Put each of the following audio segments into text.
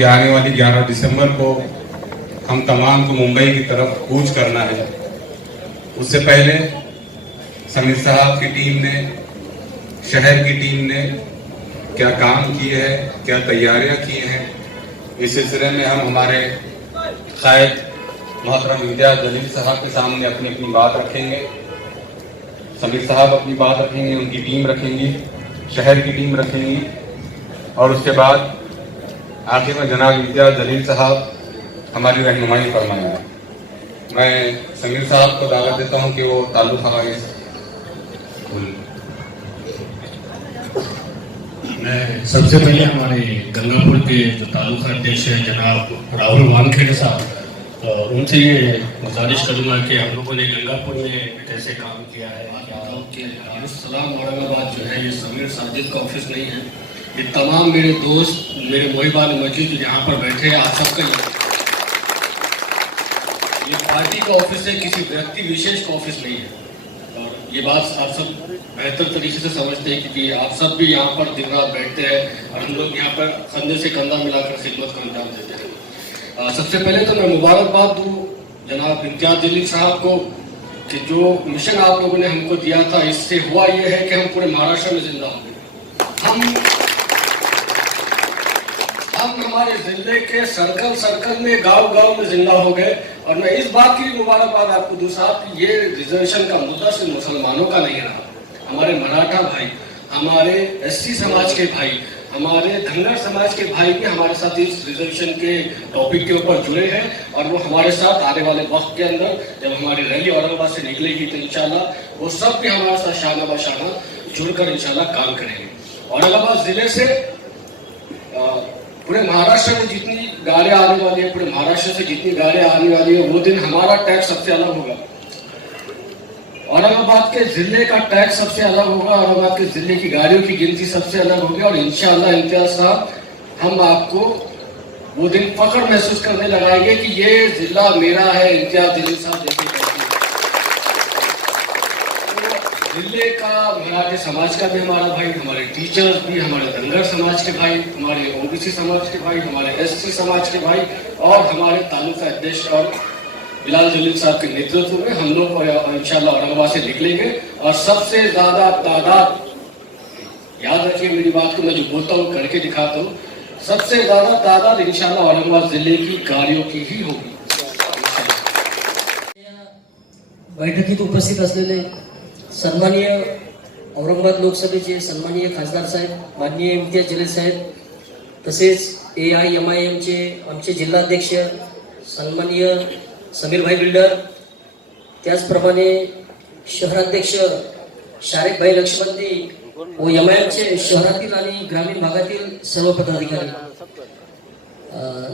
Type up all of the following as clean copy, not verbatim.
कि आने वाली 11 दिसंबर को हम तमाम को मुंबई की तरफ कूच करना है। उससे पहले समीर साहब की टीम ने, शहर की टीम ने क्या काम किए हैं, क्या तैयारियां की हैं, इस सिलसिले में हम हमारे कायद मोहतरम इम्तियाज जलील साहब के सामने अपनी अपनी बात रखेंगे। समीर साहब अपनी बात रखेंगे, उनकी टीम रखेंगी, शहर की टीम रखेंगी, और उसके बाद आखिर में जनाब इम्तियाज जलील साहब हमारी रहनुमाई फरमाएंगे। मैं समीर साहब को दावत देता हूं कि वो ताल्लुक हमारे मैं सबसे पहले हमारे गंगापुर के जो तालुका अध्यक्ष हैं जनाब राहुल वानखेड़े साहब, उनसे ये गुजारिश करूँगा कि हम लोगों ने गंगापुर में कैसे काम किया है। सलाम औरंगाबाद जो है ये समीर साजिद का ऑफिस नहीं है, ये तमाम मेरे दोस्त, मेरे मोहिबान मस्जिद जो यहाँ पर बैठे हैं, आप सबका ये पार्टी का ऑफिस है, किसी व्यक्ति विशेष का ऑफिस नहीं है। और ये बात आप सब बेहतर तरीके से समझते हैं क्योंकि आप सब भी यहाँ पर दिन रात बैठते हैं और हम लोग यहाँ पर कंधे से कंधा मिलाकर खिदमत को अंजाम देते हैं। सबसे पहले तो मैं मुबारकबाद दूँ जनाब इम्तियाज जलील साहब को कि जो मिशन आप लोगों ने हमको दिया था, इससे हुआ ये है कि हम पूरे महाराष्ट्र में जिंदा हो गए। हम हमारे जिले के सर्कल में गांव में जिंदा हो गए। और मैं इस बात की मुबारकबाद आपको दूं साहब कि ये रिजर्वेशन का मुद्दा सिर्फ मुसलमानों का नहीं रहा, हमारे मराठा भाई, हमारे एससी समाज के भाई, हमारे धनगर समाज के भाई भी हमारे साथ इस रिजर्वेशन के टॉपिक के ऊपर जुड़े हैं और वो हमारे साथ आने वाले वक्त के अंदर जब हमारी रैली औरंगाबाद से निकलेगी तो इंशाल्लाह वो सब भी हमारे साथ शाना बशाना जुड़कर इंशाल्लाह काम करेंगे। औरंगाबाद जिले से पूरे महाराष्ट्र में जितनी गाड़ियां आने वाली है, पूरे महाराष्ट्र से जितनी गाड़ियां आने वाली है, वो दिन हमारा टैक्स सबसे अलग होगा। औरंगाबाद के जिले का टैक्स सबसे अलग होगा, औरंगाबाद के जिले की गाड़ियों की गिनती सबसे अलग होगी। और इंशाअल्लाह इम्तियाज साहब हम आपको वो दिन फख्र महसूस करने लगाएंगे कि ये जिला मेरा है। इम्तियाज जलील साहब जैसे जिले का मराठी समाज का भी हमारा भाई, हमारे टीचर्स भी, हमारे धनगर समाज के भाई, हमारे ओबीसी समाज के भाई, हमारे एससी समाज के भाई और हमारे तालुका अध्यक्ष और बिलाल जलील साहब के नेतृत्व में हम लोग इंशाल्लाह औरंगाबाद से निकलेंगे। और सबसे ज्यादा तादाद, याद रखिए मेरी बात को, मैं जो बोलता हूँ करके दिखाता हूँ, सबसे ज्यादा तादाद इंशाल्लाह औरंगाबाद जिले की गाड़ियों की ही होगी। बैठकीत उपस्थित असलेले सन्माननीय औरंगाबाद लोकसभेचे सन्माननीय खासदार साहेब, माननीय इम्तियाज जलील साहेब, तसेच AIMIM चे आमचे जिल्हाध्यक्ष सन्माननीय समीर भाई बिल्डर, त्याचप्रमाणे शहराध्यक्ष शारेक भाई लक्ष्मणजी व MIM चे शहरातील आणि ग्रामीण भागातील सर्व पदाधिकारी,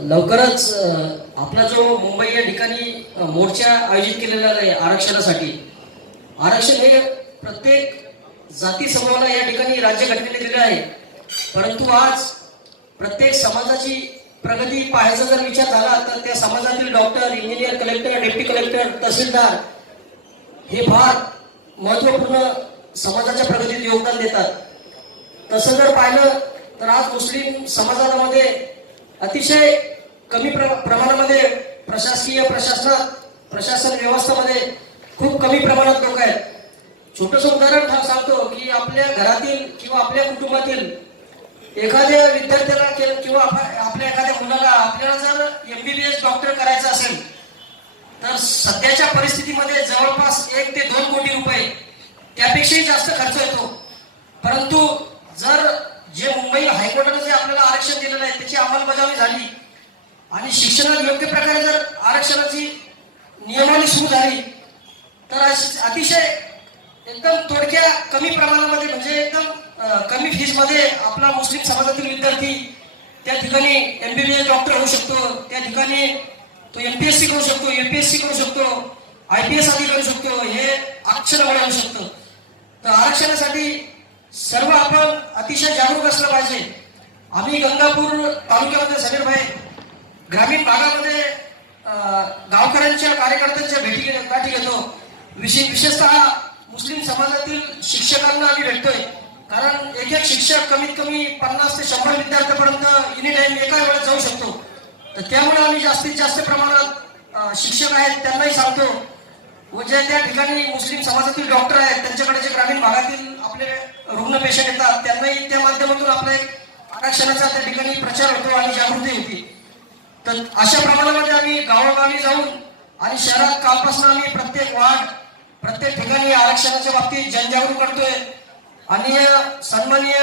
लवकरच आपला जो मुंबई या ठिकाणी मोर्चा आयोजित केलेला आहे आरक्षणासाठी, आरक्षण हे प्रत्येक जाती समूहाला या ठिकाणी राज्यघटनेने दिले आहे, परंतु आज प्रत्येक समाजाची प्रगती पाहायचा जर विचार झाला तर त्या समाजातील doctor, engineer, collector, deputy collector, तहसीलदार हे फार महत्त्वपूर्ण समाजाच्या प्रगतीत योगदान देतात। तसं जर पाहिलं तर आज मुस्लिम समाजामध्ये अतिशय कमी प्रमाणामध्ये प्रशासन व्यवस्थेमध्ये खूप कमी प्रमाणात लोक आहेत। छोटंसं उदाहरण सांगतो की आपल्या घरातील किंवा आपल्या कुटुंबातील एखाद्या विद्यार्थ्याला किंवा आपल्या एखाद्या मुलाला आपल्याला जर MBBS डॉक्टर करायचं असेल तर सध्याच्या परिस्थितीमध्ये जवळपास 1 ते 2 कोटी रुपये त्यापेक्षाही जास्त खर्च येतो। परंतु जर जे मुंबई हायकोर्टाने जे आपल्याला आरक्षण दिलेलं आहे त्याची अंमलबजावणी झाली आणि शिक्षणात योग्य प्रकारे जर आरक्षणाची नियमावली सुरू झाली तर अतिशय एकदम थोडक्या कमी प्रमाणामध्ये म्हणजे एकदम कमी फीस मध्ये आपला मुस्लिम समाजातील विद्यार्थी त्या ठिकाणी MBBS डॉक्टर होऊ शकतो, त्या ठिकाणी तो MPSC करू शकतो, UPSC करू शकतो, IPS आदी करू शकतो, हे अक्षरवळ होऊ शकतं। तर आरक्षणासाठी सर्व आपण अतिशय जागरूक असलं पाहिजे। आम्ही गंगापूर तालुक्यामध्ये समीर भाई ग्रामीण भागामध्ये गावकऱ्यांच्या कार्यकर्त्यांच्या गाठी घेतो, विशेषतः मुस्लिम समाजातील शिक्षकांना आम्ही भेटतोय कारण एक एक शिक्षक कमीत कमी 50 ते 100 विद्यार्थ्यांपर्यंत एनी टाइम एका वेळेत जाऊ शकतो. तर त्यामुळे आम्ही जास्तीत जास्त प्रमाणात शिक्षक आहेत त्यांनाही सांगतो व जे त्या ठिकाणी मुस्लिम समाजातील डॉक्टर आहेत त्यांच्याकडे जे ग्रामीण भागातील आपले रुग्ण पेशंट येतात त्यांनाही त्या माध्यमातून आपला एक आरक्षणाचा त्या ठिकाणी प्रचार होतो आणि जागृती होती. तर अशा प्रमाणामध्ये आम्ही गावोगावी जाऊन आणि शहरात कालपासून आम्ही प्रत्येक वार्ड प्रत्येक ठिकाणी आरक्षणाच्या बाबतीत जनजागृती करतोय. आणि सन्माननीय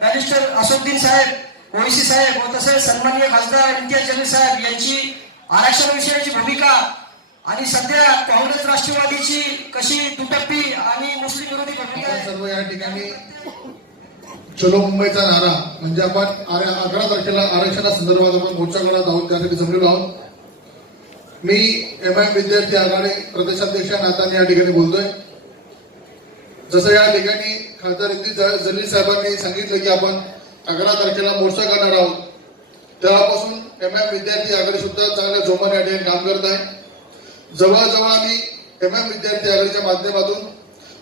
बॅरिस्टर असुद्दीन साहेब ओवीसी साहेब व तसेच सन्माननीय खासदार इम्तियाज जलील साहेब यांची आरक्षणाविषयीची भूमिका आणि सध्या काँग्रेस राष्ट्रवादीची कशी दुटप्पी आणि मुस्लिम विरोधी भूमिका आहे. सर्व या ठिकाणी चलो मुंबईचा नारा म्हणजे आपण 11 तारखेला आरक्षणासंदर्भात आपण मोर्चा करत आहोत त्यासाठी जमलेलो आहोत. मी एमआयएम विद्यार्थी आघाडी प्रदेशाध्यक्ष नात्याने या ठिकाणी बोलतोय. जसं या ठिकाणी खासदार इम्तियाज जलील साहेबांनी सांगितलं की आपण 11 तारखेला मोर्चा करणार आहोत तेव्हापासून एमआयएम विद्यार्थी आघाडी सुद्धा चांगल्या जोमाने या ठिकाणी काम करत आहे. जवळजवळ आम्ही एमआयएम विद्यार्थी आघाडीच्या माध्यमातून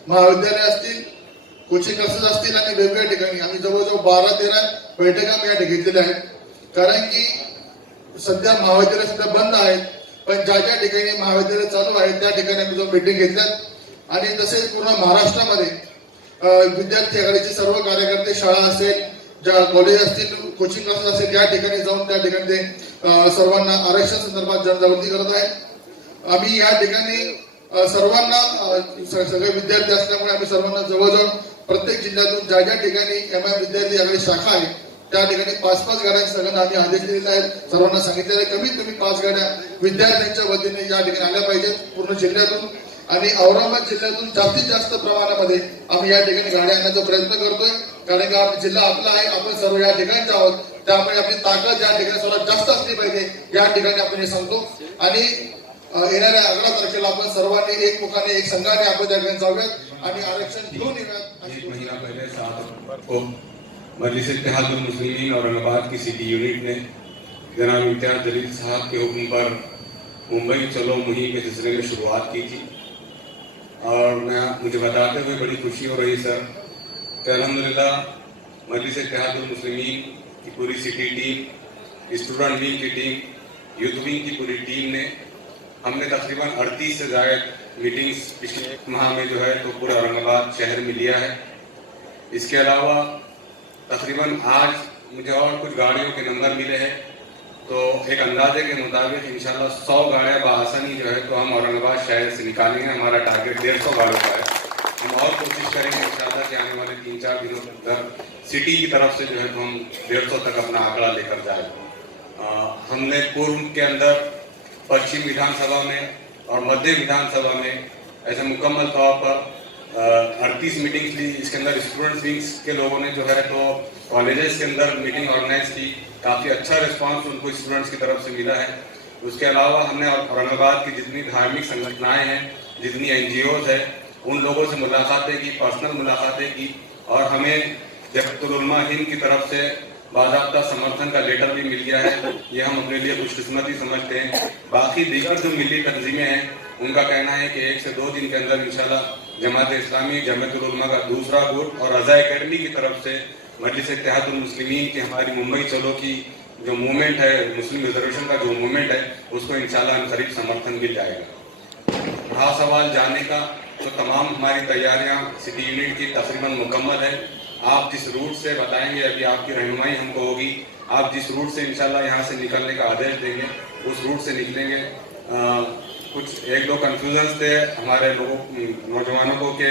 महाविद्यालय असतील कोचिंग क्लासेस असतील आणि वेगवेगळ्या ठिकाणी आम्ही जवळजवळ 12-13 बैठका मी या ठिकाणी घेतलेल्या आहेत. कारण की सध्या महाविद्यालय सुद्धा बंद आहेत पण ज्या ज्या ठिकाणी महाविद्यालय चालू आहेत त्या ठिकाणी आम्ही जाऊन मीटिंग घेतल्यात आणि तसेच पूर्ण महाराष्ट्रामध्ये विद्यार्थी आघाडीचे सर्व कार्यकर्ते शाळा असेल ज्या कॉलेज असतील कोचिंग क्लासेस असतील या ठिकाणी जाऊन त्या ठिकाणी ते सर्वांना आरक्षण संदर्भात जनजागृती करत आहेत. आम्ही या ठिकाणी सर्वांना सगळे विद्यार्थी असल्यामुळे आम्ही सर्वांना जवळजवळ प्रत्येक जिल्ह्यातून ज्या ज्या ठिकाणी एमआयएम विद्यार्थी आघाडी शाखा आहे त्या ठिकाणी 5-5 गाड्यांचे सगळ्यांना आम्ही आदेश दिलेले आहेत. सर्वांना सांगितलेलं आहे कमीत कमी 5 गाड्या विद्यार्थ्यांच्या वतीने या ठिकाणी आल्या पाहिजेत पूर्ण जिल्ह्यातून. आणि औरंगाबाद जिल्ह्यातून जास्तीत जास्त प्रमाणामध्ये आम्ही या ठिकाणी गाड्या आणण्याचा प्रयत्न करतोय. कारण की जिल्हा आपला आहे आपण सर्व या ठिकाणचे आहोत त्यामुळे आपली ताकद या ठिकाणी सर्वात जास्त असली पाहिजे या ठिकाणी आपण हे सांगतो. आणि येणाऱ्या 11 तारखेला आपण सर्वांनी एक मुखाने एक संघाने आपण त्या ठिकाणी जाऊयात आणि आरक्षण घेऊन येऊयात. एक महीना पहले 7 अक्टूबर को मजलिस इत्तेहादुल मुस्लिमीन औरंगाबाद की सिटी यूनिट ने जनाब इम्तियाज जलील साहब के हुक्म पर मुंबई चलो मुहिम के सिलसिले में शुरुआत की थी. और मुझे बताते हुए बड़ी खुशी हो रही सर कि अल्हम्दुलिल्लाह मजलिस इत्तेहादुल मुस्लिमीन की पूरी सिटी टीम, स्टूडेंट विंग की टीम, यूथ विंग की पूरी टीम ने हमने तकरीबन 38 से ज़्यादा मीटिंग्स पिछले एक माह में जो है तो पूरा औरंगाबाद शहर में लिया है. इसके अलावा तकरीबन आज मुझे और कुछ गाड़ियों के नंबर मिले हैं तो एक अंदाजे के मुताबिक इंशाल्लाह 100 गाड़ियाँ बआसानी जो है तो हम औरंगाबाद शहर से निकालेंगे. हमारा टारगेट 150 गाड़ियों का है. हम और कोशिश करेंगे इंशाल्लाह कि आने वाले 3-4 दिनों तक सिटी की तरफ से जो है तो हम 150 तक अपना आंकड़ा लेकर जाए. हमने पूर्व के अंदर पश्चिम विधानसभा में और मध्य विधानसभा में ऐसे मुकम्मल तौर पर 38 मीटिंग्स ली. इसके अंदर स्टूडेंट्स विंग्स के लोगों ने जो है तो कॉलेजेस के अंदर मीटिंग ऑर्गेनाइज की. काफ़ी अच्छा रिस्पांस उनको स्टूडेंट्स की तरफ से मिला है. उसके अलावा हमने औरंगाबाद की जितनी धार्मिक संगठनाएं हैं जितनी NGOs है उन लोगों से मुलाकातें की, पर्सनल मुलाकातें की और हमें जमातुल उलमा हिंद की तरफ से बाज़ाब्ता समर्थन का लेटर भी मिल गया है. ये हम अपने लिए खुशकिस्मती समझते हैं. बाकी दीगर जो मिली तंजीमें हैं उनका कहना है कि 1 से 2 दिन के अंदर इंशाल्लाह जमात इस्लामी, जमातुल उलमा का दूसरा गुट और रज़ा एकेडमी की तरफ से मजलिस इत्तेहादुल मुस्लिमीन की हमारी मुंबई चलो की जो मूवमेंट है, मुस्लिम रिजर्वेशन का जो मूवमेंट है उसको इंशाल्लाह करीब समर्थन मिल जाएगा. रहा सवाल जाने का तो तमाम हमारी तैयारियां सिटी यूनिट की तकरीबन मुकम्मल है. आप जिस रूट से बताएंगे अभी आपकी रहनुमाई हमको होगी. आप जिस रूट से इंशाल्लाह यहाँ से निकलने का आदेश देंगे उस रूट से निकलेंगे. कुछ 1-2 कन्फ्यूजन्स थे हमारे लोगों नौजवानों को कि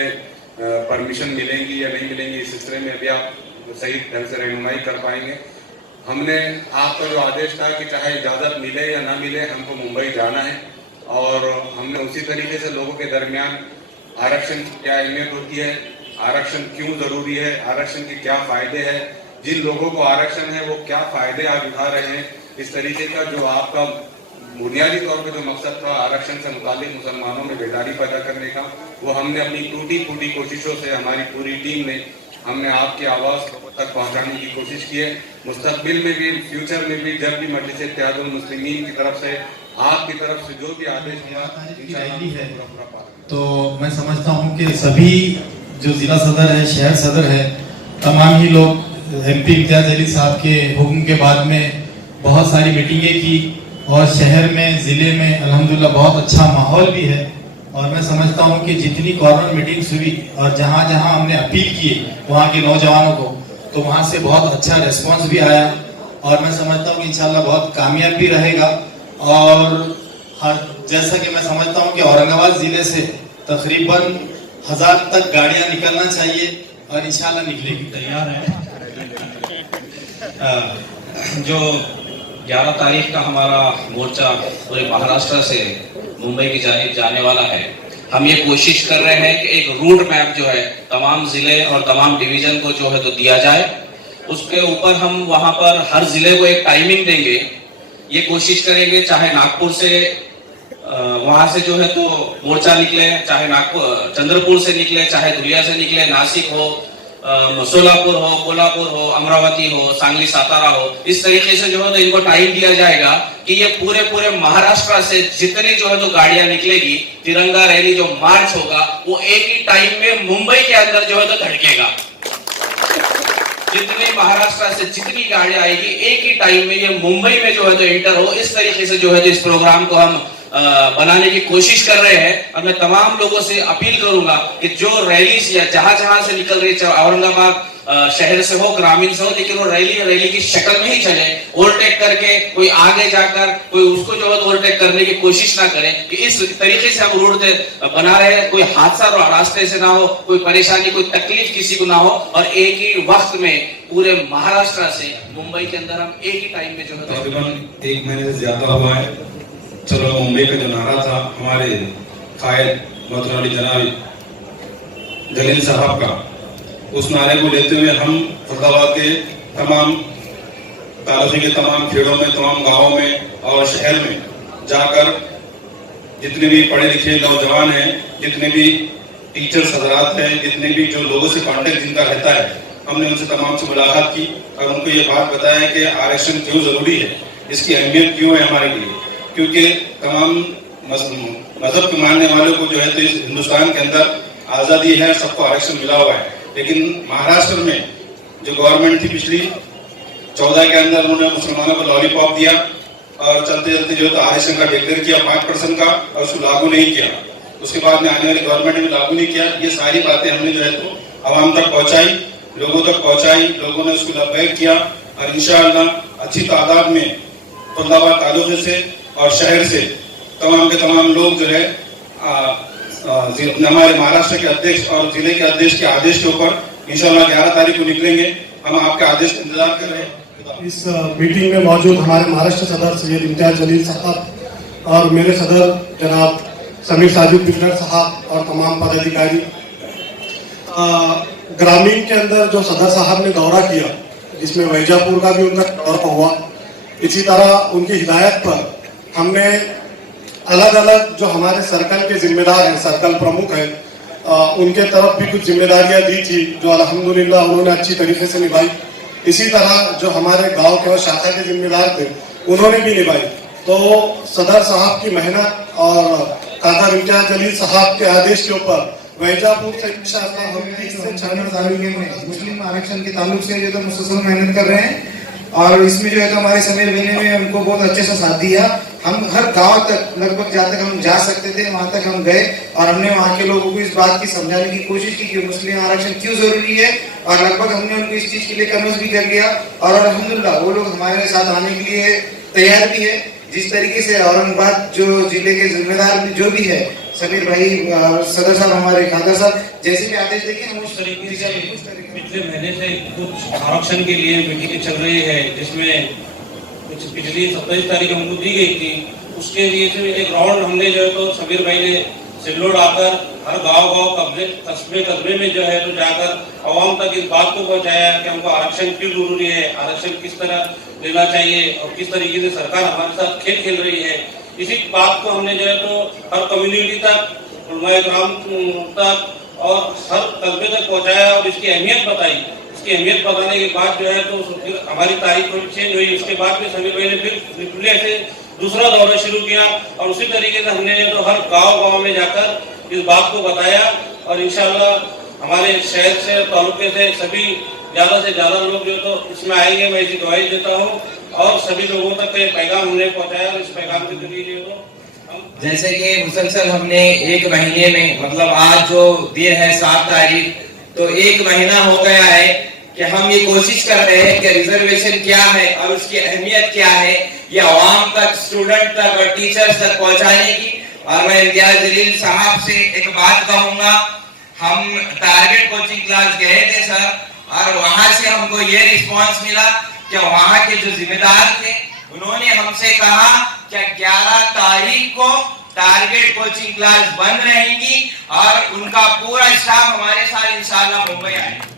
परमिशन मिलेंगी या नहीं मिलेंगी. इस सिलसिले में भी आप सही ढंग से रहनुमाई कर पाएंगे. हमने आपका जो आदेश था कि चाहे इजाज़त मिले या ना मिले हमको मुंबई जाना है और हमने उसी तरीके से लोगों के दरमियान आरक्षण की क्या अहमियत होती है, आरक्षण क्यों ज़रूरी है, आरक्षण के क्या फ़ायदे हैं, जिन लोगों को आरक्षण है वो क्या फ़ायदे आप उठा रहे हैं, इस तरीके का जो आपका बुनियादी तौर पे जो मकसद था आरक्षण से मुतालिक मुसलमानों में बेदारी पैदा करने का, वो हमने अपनी टूटी फूटी कोशिशों से हमारी पूरी टीम ने हमने आपकी आवाज़ तक पहुंचाने की कोशिश की है. मुस्तकबिल में भी, फ्यूचर में भी जब भी मजलिस इत्तेहादुल मुस्लिमीन की तरफ से आपकी तरफ से जो भी आदेश है तो मैं समझता हूँ कि सभी जो जिला सदर है, शहर सदर है तमाम ही लोग MP इम्तियाज अली साहब के हुक्म के बाद में बहुत सारी मीटिंगें की और शहर में ज़िले में अल्हम्दुलिल्लाह बहुत अच्छा माहौल भी है। और मैं समझता हूँ कि जितनी कॉर्नर मीटिंग्स हुई और जहाँ जहाँ हमने अपील की वहाँ के नौजवानों को, तो वहाँ से बहुत अच्छा रिस्पांस भी आया और मैं समझता हूँ कि इंशाल्लाह बहुत कामयाब भी रहेगा। और जैसा कि मैं समझता हूँ कि औरंगाबाद ज़िले से तकरीबन 1000 तक गाड़ियाँ निकलना चाहिए और इंशाल्लाह निकलेगी, तैयार है। जो 11 तारीख का हमारा मोर्चा पूरे महाराष्ट्र से मुंबई की जानिब जाने वाला है, हम ये कोशिश कर रहे हैं कि एक रूट मैप जो है तमाम जिले और तमाम डिवीजन को जो है तो दिया जाए। उसके ऊपर हम वहां पर हर जिले को एक टाइमिंग देंगे। ये कोशिश करेंगे चाहे नागपुर से वहां से जो है तो मोर्चा निकले, चाहे नागपुर चंद्रपुर से निकले, चाहे धुलिया से निकले, नासिक हो, सोलापुर हो, कोल्हापुर हो, अमरावती हो, सांगली, सातारा हो, इस तरीके से जो है तो इनको टाइम दिया जाएगा कि ये पूरे महाराष्ट्र से जितनी जो है तो गाड़ियां निकलेगी, तिरंगा रैली जो मार्च होगा वो एक ही टाइम में मुंबई के अंदर जो है तो धड़केगा। जितनी महाराष्ट्र से जितनी गाड़ियां आएगी एक ही टाइम में ये मुंबई में जो है तो एंटर हो, इस तरीके से जो है तो इस प्रोग्राम को हम बनाने की कोशिश कर रहे हैं। और मैं तमाम लोगों से अपील करूंगा कि जो रैलीज या जहां से निकल रही है, औरंगाबाद शहर से हो, ग्रामीण से हो, लेकिन वो रैली की शक्ल में ही चले, ओवरटेक करके कोई आगे जाकर कोई उसको जो है ओवरटेक करने की कोशिश ना करे। कि इस तरीके से हम रूट बना रहे हैं, कोई हादसा रास्ते से ना हो, कोई परेशानी, कोई तकलीफ किसी को ना हो, और एक ही वक्त में पूरे महाराष्ट्र से मुंबई के अंदर हम एक ही टाइम में जो है तकरीबन 1 महीने से ज्यादा हुआ है। चलो मुंबई का जो नारा था हमारे कायद मोहतरम जनाब जलील साहब का, उस नारे को लेते हुए हम फरीदाबाद के तमाम तालुके के तमाम खेड़ों में, तमाम गांवों में और शहर में जाकर जितने भी पढ़े लिखे नौजवान हैं, जितने भी टीचर्स हजरात हैं, जितने भी जो लोगों से कांटेक्ट जिनका रहता है, हमने उनसे तमाम से मुलाकात की और उनको ये बात बताया कि आरक्षण क्यों जरूरी है, इसकी अहमियत क्यों है हमारे लिए। क्योंकि तमाम मजहब के मानने वालों को जो है तो इस हिंदुस्तान के अंदर आज़ादी है, सबको आरक्षण मिला हुआ है, लेकिन महाराष्ट्र में जो गवर्नमेंट थी पिछली 14 के अंदर उन्होंने मुसलमानों को लॉलीपॉप दिया और चलते चलते जो है तो आरक्षण का डिक्लेयर किया 5% का, और उसको लागू नहीं किया। उसके बाद में आने वाली गवर्नमेंट ने लागू नहीं किया। ये सारी बातें हमने जो है तो आवाम तक पहुंचाई, लोगों तक पहुंचाई, लोगों ने उसको लब्बैक किया और इंशाअल्लाह अच्छी तादाद में फरीदाबाद तालुके से और शहर से तमाम के तमाम लोग जो है हमारे महाराष्ट्र के अध्यक्ष और जिले के अध्यक्ष के आदेश के ऊपर इंशाअल्लाह 11 तारीख को निकलेंगे। हम आपके आदेश का इंतजार कर रहे हैं। इस मीटिंग में मौजूद हमारे महाराष्ट्र सदर सैयद इम्तियाज जलील साहब और मेरे सदर जनाब समीर साजिद बिजनर साहब और तमाम पदाधिकारी, ग्रामीण के अंदर जो सदर साहब ने दौरा किया, जिसमें वैजापुर का भी उनका दौरा हुआ, इसी तरह उनकी हिदायत पर हमने अलग अलग जो हमारे सर्कल के जिम्मेदार हैं, सर्कल प्रमुख हैं, उनके तरफ भी कुछ जिम्मेदारियां दी थी जो अल्हम्दुलिल्लाह उन्होंने अच्छी तरीके से निभाई। इसी तरह जो हमारे गांव के और शाखा के जिम्मेदार थे उन्होंने भी निभाई। तो सदर साहब की मेहनत और कादर इम्तियाज जलील साहब के आदेश के ऊपर वैजापुर से इंशाअल्लाह हम 30 से 40 तारीख में मुस्लिम आरक्षण के ताल्लुक से जो तो मुसलसल मेहनत कर रहे हैं, और इसमें जो है तो हमारे समीर भाई ने हमको बहुत अच्छे से साथ दिया। हम हर गांव तक लगभग जहाँ तक हम जा सकते थे वहां तक हम गए और हमने वहां के लोगों को इस बात की समझाने की कोशिश की कि मुस्लिम आरक्षण क्यों जरूरी है, और लगभग हमने उनको इस चीज के लिए कन्विंस भी कर लिया। और अल्हम्दुलिल्लाह वो लोग हमारे साथ आने के लिए तैयार भी है। जिस तरीके से औरंगाबाद जो जिले के जिम्मेदार जो भी है, समीर भाई, सदर साहब, हमारे खादर साहब, जैसे भी आदेश देंगे हम उस तरीके से पिछले महीने से कुछ आरक्षण के लिए मीटिंग चल रही है, जिसमें कुछ पिछली 27 तारीख हमको दी गई थी। उसके लिए से एक राउंड हमने जो है तो समीर भाई ने सिल्लोड आकर हर गांव कस्बे में जो है तो जाकर आवाम तक इस बात को पहुंचाया कि हमको आरक्षण क्यों जरूरी है, आरक्षण किस तरह लेना चाहिए और किस तरीके से सरकार हमारे साथ खेल रही है। इसी बात को हमने जो है तो हर कम्युनिटी तक, ग्राम तक और हर कस्बे तक पहुंचाया और इसकी अहमियत बताई। इसकी अहमियत बताने के बाद जो है तो हमारी तारीख चेंज हुई। उसके बाद में समीर भाई ने फिर से दूसरा दौरा शुरू किया और उसी तरीके से हमने तो हर गांव में जाकर इस बात को बताया और इंशाअल्लाह हमारे शहर से तालुके से सभी ज्यादा से ज्यादा लोग जो तो इसमें आएंगे, मैं ऐसी गवाही देता हूँ। और सभी लोगों तक ये पैगाम हमने पहुंचाया, और इस पैगाम के जरिए जो तो जैसे कि मुसलसल हमने एक महीने में, मतलब आज जो दिन है 7 तारीख, तो 1 महीना हो गया है कि हम ये कोशिश कर रहे हैं कि रिजर्वेशन क्या है और उसकी अहमियत क्या है ये आवाम तक, स्टूडेंट तक और टीचर्स तक पहुंचाने की। और मैं इम्तियाज जलील साहब से एक बात कहूंगा, हम टारगेट कोचिंग क्लास गए थे सर, और वहां से हमको ये रिस्पांस मिला कि वहां के जो जिम्मेदार थे उन्होंने हमसे कहा कि 11 तारीख को टारगेट कोचिंग क्लास बंद रहेंगी और उनका पूरा स्टाफ हमारे साथ इंशाल्लाह मुंबई आएगा।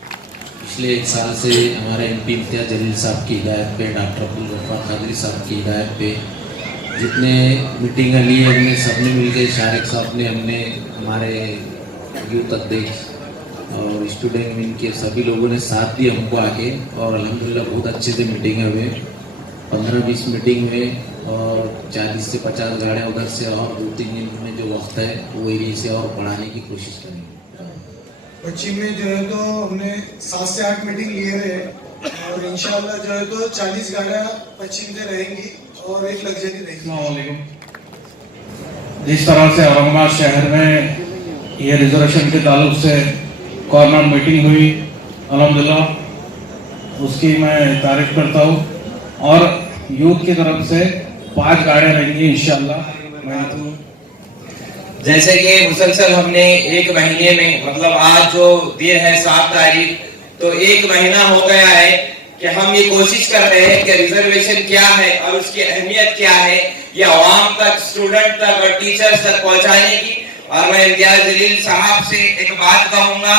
पिछले 1 साल से हमारे एमपी इम्तियाज जलील साहब की हिदायत पे, डॉक्टर अब्दुल गफ्फार कादरी साहब की हिदायत पे जितने मीटिंग ली हमने सबने मिलकर, शारिक साहब ने, हमने, हमारे यूथ अध्यक्ष और स्टूडेंट विंग के सभी लोगों ने साथ दिया हमको आके, और अल्हम्दुलिल्लाह बहुत अच्छे से मीटिंग हुए, 15-20 मीटिंग हुए, और 40 से 50 गाड़ियाँ उधर से, और 2-3 दिन में जो वक्त है वो एरिया से और बढ़ाने की कोशिश करेंगे। पश्चिम में जो है तो हमने 7 से 8 मीटिंग लिए हुए, और इंशाल्लाह जो है तो 40 गाड़ियाँ पश्चिम से रहेंगी और 1 लग्जरी रहेगी। जिस तरह से औरंगाबाद शहर में ये रिजर्वेशन के ताल्लुक से कॉर्नर मीटिंग हुई, अल्हम्दुलिल्लाह उसकी मैं तारीफ करता हूँ, और यूथ की तरफ से 5 गाड़ियाँ रहेंगी इंशाल्लाह। जैसे कि मुसलसल हमने 1 महीने में, मतलब आज जो दिन है 7 तारीख, तो 1 महीना हो गया है कि हम ये कोशिश कर रहे हैं कि रिजर्वेशन क्या है और उसकी अहमियत क्या है ये आवाम तक, स्टूडेंट तक और टीचर्स तक पहुंचाने की। और मैं इम्तियाज जलील साहब से एक बात कहूंगा,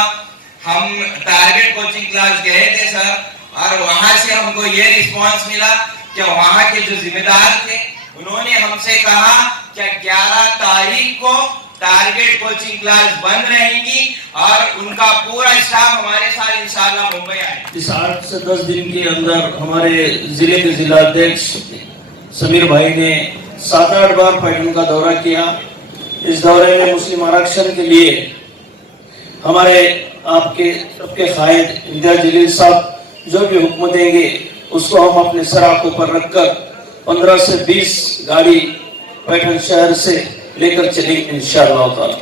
हम टारगेट कोचिंग क्लास गए थे सर, और वहां से हमको ये रिस्पांस मिला कि वहां के जो जिम्मेदार थे उन्होंने हमसे कहा कि 11 तारीख को टारगेट कोचिंग क्लास बंद रहेंगी और उनका पूरा स्टाफ हमारे साथ इंशाल्लाह मुंबई आएगा। इस 8 से 10 दिन के अंदर हमारे जिले के जिला अध्यक्ष समीर भाई ने 7-8 बार पैठन का दौरा किया। इस दौरे में मुस्लिम आरक्षण के लिए हमारे आपके सबके कायद इम्तियाज जलील साहब जो भी हुक्म देंगे उसको हम अपने सर आंखों पर रखकर 15 से 20 गाड़ी पैठन शहर से लेकर चलेंगे इंशाअल्लाह ताला।